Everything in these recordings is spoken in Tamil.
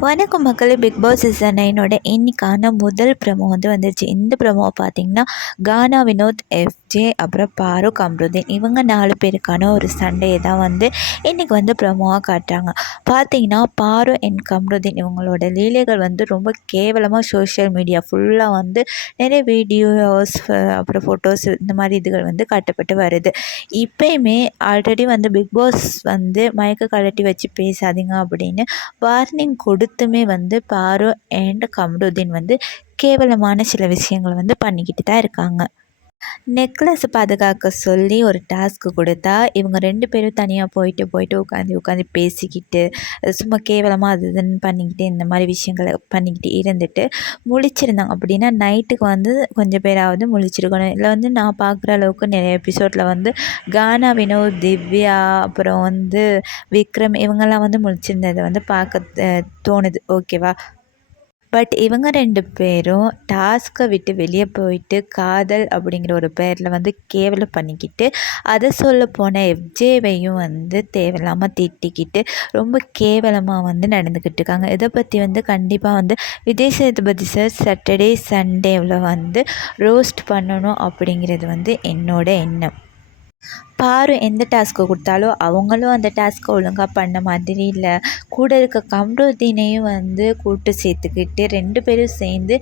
வணக்கம் மக்களே பிக் பாஸ் சீசன் நைனோட இன்னைக்கான முதல் ப்ரமோ வந்து வந்துருச்சு. இந்த ப்ரமோ பார்த்தீங்கன்னா கானா வினோத் எஃப்ஜே அப்புறம் பாரு கம்ருதீன் இவங்க நாலு பேருக்கான ஒரு சண்டையை தான் வந்து இன்றைக்கி வந்து ப்ரமோவாக காட்டுறாங்க. பார்த்தீங்கன்னா பாரு அண்ட் கம்ருதீன் இவங்களோட லீலைகள் வந்து ரொம்ப கேவலமாக சோஷியல் மீடியா ஃபுல்லாக வந்து நிறைய வீடியோஸ் அப்புறம் ஃபோட்டோஸ் இந்த மாதிரி இதுகள் வந்து காட்டப்பட்டு வருது. இப்போயுமே ஆல்ரெடி வந்து பிக் பாஸ் வந்து மயக்க கழட்டி வச்சு பேசாதீங்க அப்படின்னு வார்னிங் கொடுத்துமே வந்து பாரு அண்ட் கமருதீன் வந்து கேவலமான சில விஷயங்களை வந்து பண்ணிக்கிட்டு தான் இருக்காங்க. நெக்லஸ் பாதுகாக்க சொல்லி ஒரு டாஸ்க்கு கொடுத்தா இவங்க ரெண்டு பேரும் தனியாக போயிட்டு போயிட்டு உட்காந்து உட்காந்து பேசிக்கிட்டு சும்மா கேவலமாக அது இதுன்னு பண்ணிக்கிட்டு இந்த மாதிரி விஷயங்களை பண்ணிக்கிட்டு இருந்துட்டு முழிச்சிருந்தாங்க. அப்படின்னா நைட்டுக்கு வந்து கொஞ்சம் பேராவது முழிச்சிருக்கணும். இல்லை வந்து நான் பார்க்குற அளவுக்கு நிறைய எபிசோடில் வந்து கானா வினோத் திவ்யா அப்புறம் வந்து விக்ரம் இவங்கெல்லாம் வந்து முழிச்சிருந்ததை வந்து பார்க்க தோணுது. ஓகேவா? பட் இவங்க ரெண்டு பேரும் டாஸ்க்கை விட்டு வெளியே போயிட்டு காதல் அப்படிங்கிற ஒரு பேரில் வந்து கேவலம் பண்ணிக்கிட்டு அதை சொல்ல போன எஃப்ஜேவையும் வந்து தேவையில்லாமல் திட்டிக்கிட்டு ரொம்ப கேவலமாக வந்து நடந்துக்கிட்டு இருக்காங்க. இதை பற்றி வந்து கண்டிப்பாக வந்து விஜய் சேதுபதி சார் சாட்டர்டே சண்டேவில் வந்து ரோஸ்ட் பண்ணணும் அப்படிங்கிறது வந்து என்னோட எண்ணம். பாரு எந்த டாஸ்க்கு கொடுத்தாலும் அவங்களும் அந்த டாஸ்க்கை ஒழுங்காக பண்ண மாதிரி இல்லை. கூட இருக்க கம்ருதீனையும் வந்து கூட்டு சேர்த்துக்கிட்டு ரெண்டு பேரும் சேர்ந்து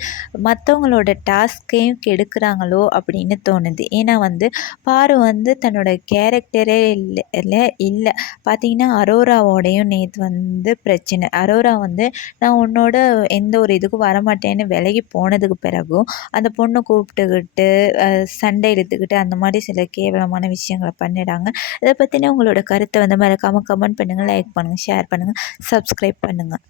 மற்றவங்களோட டாஸ்க்கையும் கெடுக்கிறாங்களோ அப்படின்னு தோணுது. ஏன்னா வந்து பாரு வந்து தன்னோட கேரக்டரே இல்லை இல்லை பார்த்தீங்கன்னா அரோராவோடையும் நேற்று வந்து பிரச்சனை. அரோரா வந்து நான் உன்னோட எந்த ஒரு இதுக்கும் வரமாட்டேன்னு விலகி போனதுக்கு பிறகும் அந்த பொண்ணை கூப்பிட்டுக்கிட்டு சண்டை எடுத்துக்கிட்டு அந்த மாதிரி சில கேவலமான விஷயங்களை பண்ணி பண்ணிடாங்க. இதை பற்றின உங்களோட கருத்தை வந்து மறக்காமல் கமெண்ட் பண்ணுங்கள் லைக் பண்ணுங்கள் ஷேர் பண்ணுங்கள் சப்ஸ்கிரைப் பண்ணுங்கள்